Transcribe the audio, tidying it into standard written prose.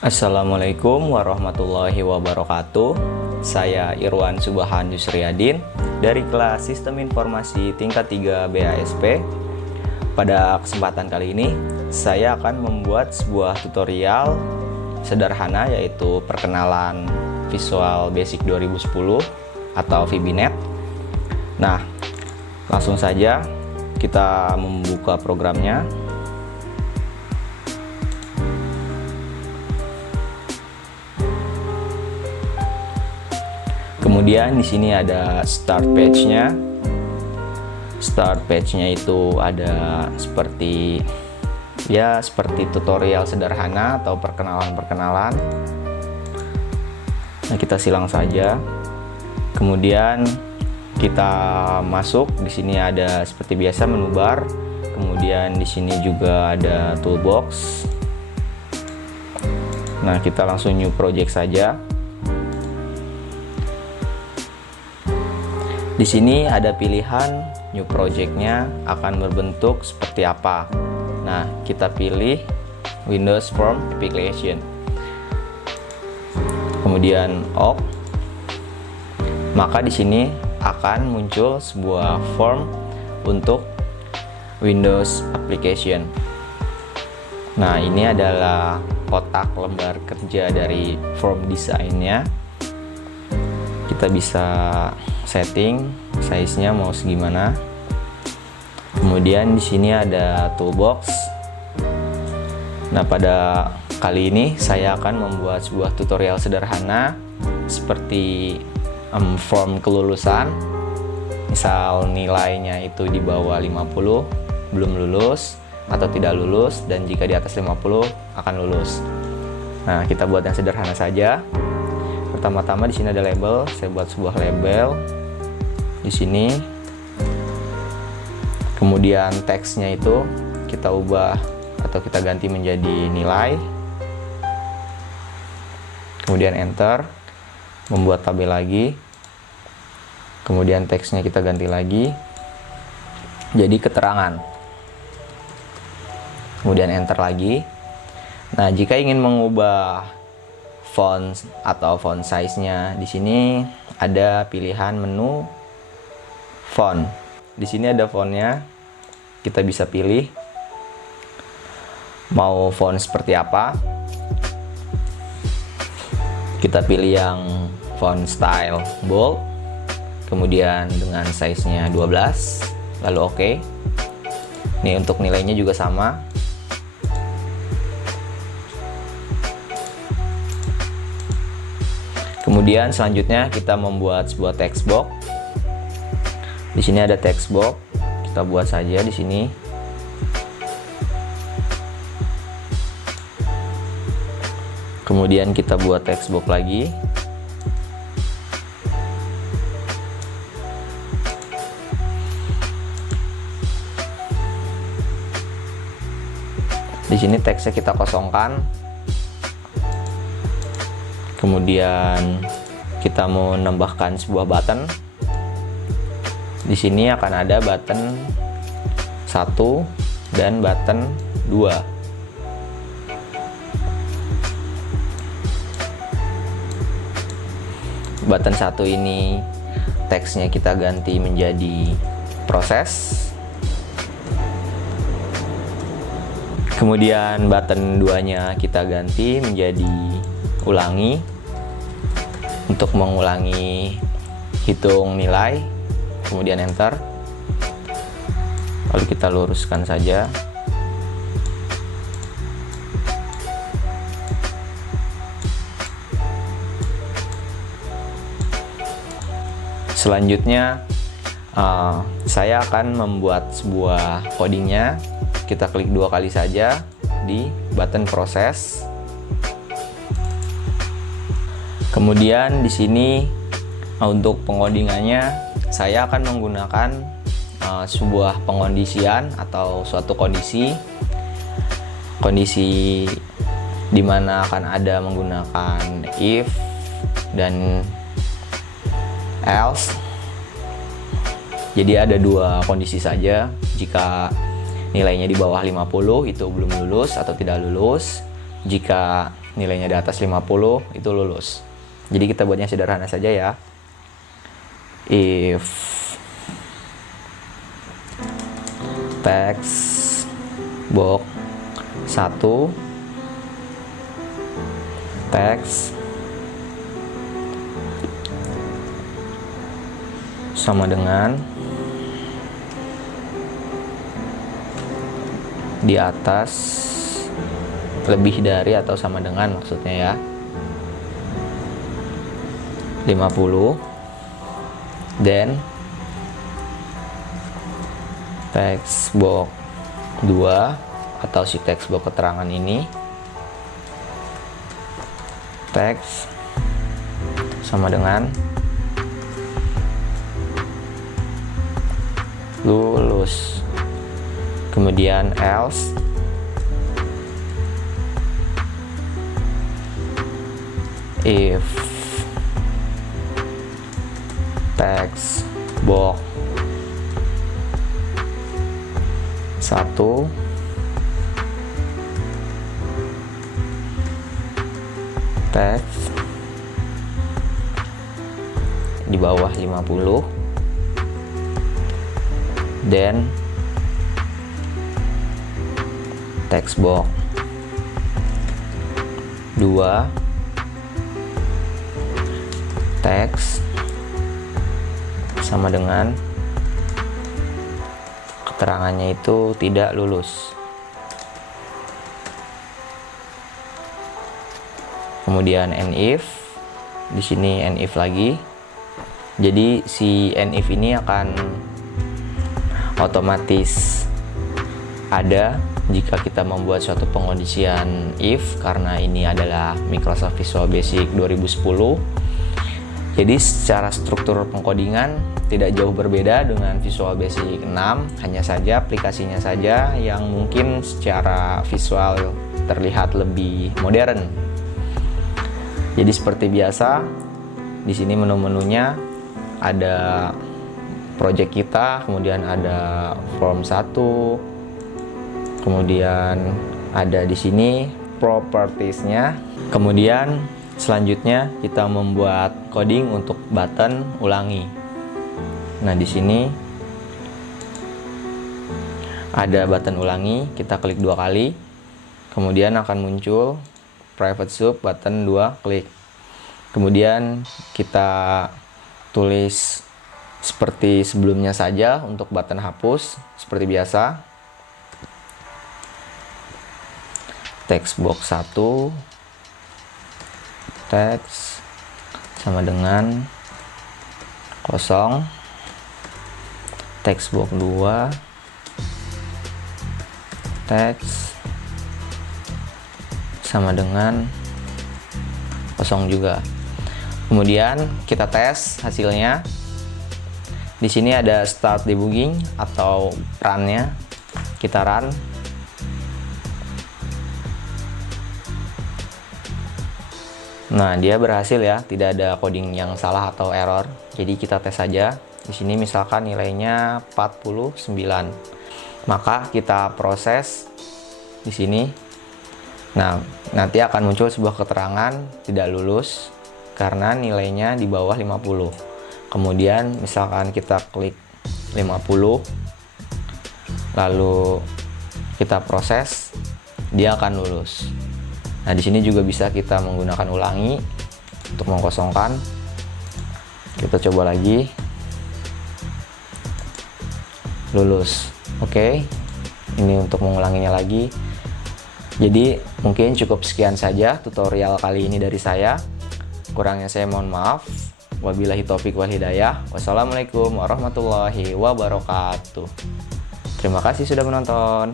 Assalamualaikum warahmatullahi wabarakatuh. Saya Irwan Subahan Yusriadin dari kelas Sistem Informasi tingkat 3 BASP. Pada kesempatan kali ini, saya akan membuat sebuah tutorial sederhana yaitu perkenalan Visual Basic 2010 atau VBNet. Nah, langsung saja kita membuka programnya. Kemudian di sini ada start page-nya. Start page-nya itu ada seperti tutorial sederhana atau perkenalan-perkenalan. Nah, kita silang saja. Kemudian kita masuk. Di sini ada seperti biasa menu bar. Kemudian di sini juga ada toolbox. Nah, kita langsung new project saja. Di sini ada pilihan new project-nya akan berbentuk seperti apa. Nah, kita pilih Windows Form Application. Kemudian OK. Maka di sini akan muncul sebuah form untuk Windows Application. Nah, ini adalah kotak lembar kerja dari form desainnya. Kita bisa setting size-nya mau segimana. Kemudian di sini ada toolbox. Nah, pada kali ini saya akan membuat sebuah tutorial sederhana seperti form kelulusan. Misal nilainya itu di bawah 50 belum lulus atau tidak lulus, dan jika di atas 50 akan lulus. Nah, kita buat yang sederhana saja. Pertama-tama di sini ada label. Saya buat sebuah label di sini. Kemudian teksnya itu kita ubah atau kita ganti menjadi nilai. Kemudian enter. Membuat tabel lagi. Kemudian teksnya kita ganti lagi jadi keterangan. Kemudian enter lagi. Nah, jika ingin mengubah font atau font size-nya, di sini ada pilihan menu font. Di sini ada fontnya. Kita bisa pilih mau font seperti apa. Kita pilih yang font style bold. Kemudian dengan size-nya 12, lalu OK. Ini untuk nilainya juga sama. Kemudian selanjutnya kita membuat sebuah text box. Di sini ada text box. Kita buat saja di sini. Kemudian kita buat text box lagi. Di sini teksnya kita kosongkan. Kemudian kita mau menambahkan sebuah button. Di sini akan ada button 1 dan button 2. Button 1 ini teksnya kita ganti menjadi proses. Kemudian button 2-nya kita ganti menjadi ulangi, untuk mengulangi hitung nilai. Kemudian enter. Lalu kita luruskan saja. Selanjutnya saya akan membuat sebuah codingnya. Kita klik 2 kali saja di button proses. Kemudian di sini untuk pengodingannya saya akan menggunakan sebuah pengondisian atau suatu kondisi di mana akan ada menggunakan if dan else. Jadi ada 2 kondisi saja. Jika nilainya di bawah 50 itu belum lulus atau tidak lulus. Jika nilainya di atas 50 itu lulus. Jadi kita buatnya sederhana saja ya. If text box 1 text sama dengan di atas lebih dari atau sama dengan, maksudnya ya, 50, then text box 2 atau si text box keterangan ini teks sama dengan lulus. Kemudian else if text box 1 teks di bawah 50, then text box 2 teks sama dengan keterangannya itu tidak lulus. Kemudian and if, di sini and if lagi. Jadi si and if ini akan otomatis ada jika kita membuat suatu pengondisian if, karena ini adalah Microsoft Visual Basic 2010. Jadi secara struktur pengkodingan tidak jauh berbeda dengan Visual Basic 6, hanya saja aplikasinya saja yang mungkin secara visual terlihat lebih modern. Jadi seperti biasa, di sini menu-menunya ada project kita, kemudian ada form 1, kemudian ada di sini propertiesnya. Kemudian selanjutnya kita membuat coding untuk button ulangi. Nah, di sini ada button ulangi, kita klik 2 kali, kemudian akan muncul private sub button 2 klik. Kemudian kita tulis seperti sebelumnya saja untuk button hapus seperti biasa. Text box 1 teks sama dengan kosong, text box 2 teks sama dengan kosong juga. Kemudian kita tes hasilnya. Di sini ada start debugging atau run-nya. Kita run. Nah, dia berhasil ya, tidak ada coding yang salah atau error. Jadi kita tes saja. Di sini misalkan nilainya 49. Maka kita proses di sini. Nah, nanti akan muncul sebuah keterangan tidak lulus karena nilainya di bawah 50. Kemudian misalkan kita klik 50, lalu kita proses, dia akan lulus. Nah, di sini juga bisa kita menggunakan ulangi untuk mengkosongkan. Kita coba lagi. Lulus. Oke. Ini untuk mengulanginya lagi. Jadi mungkin cukup sekian saja tutorial kali ini dari saya. Kurangnya saya mohon maaf. Wabillahi taufiq wal hidayah. Wassalamualaikum warahmatullahi wabarakatuh. Terima kasih sudah menonton.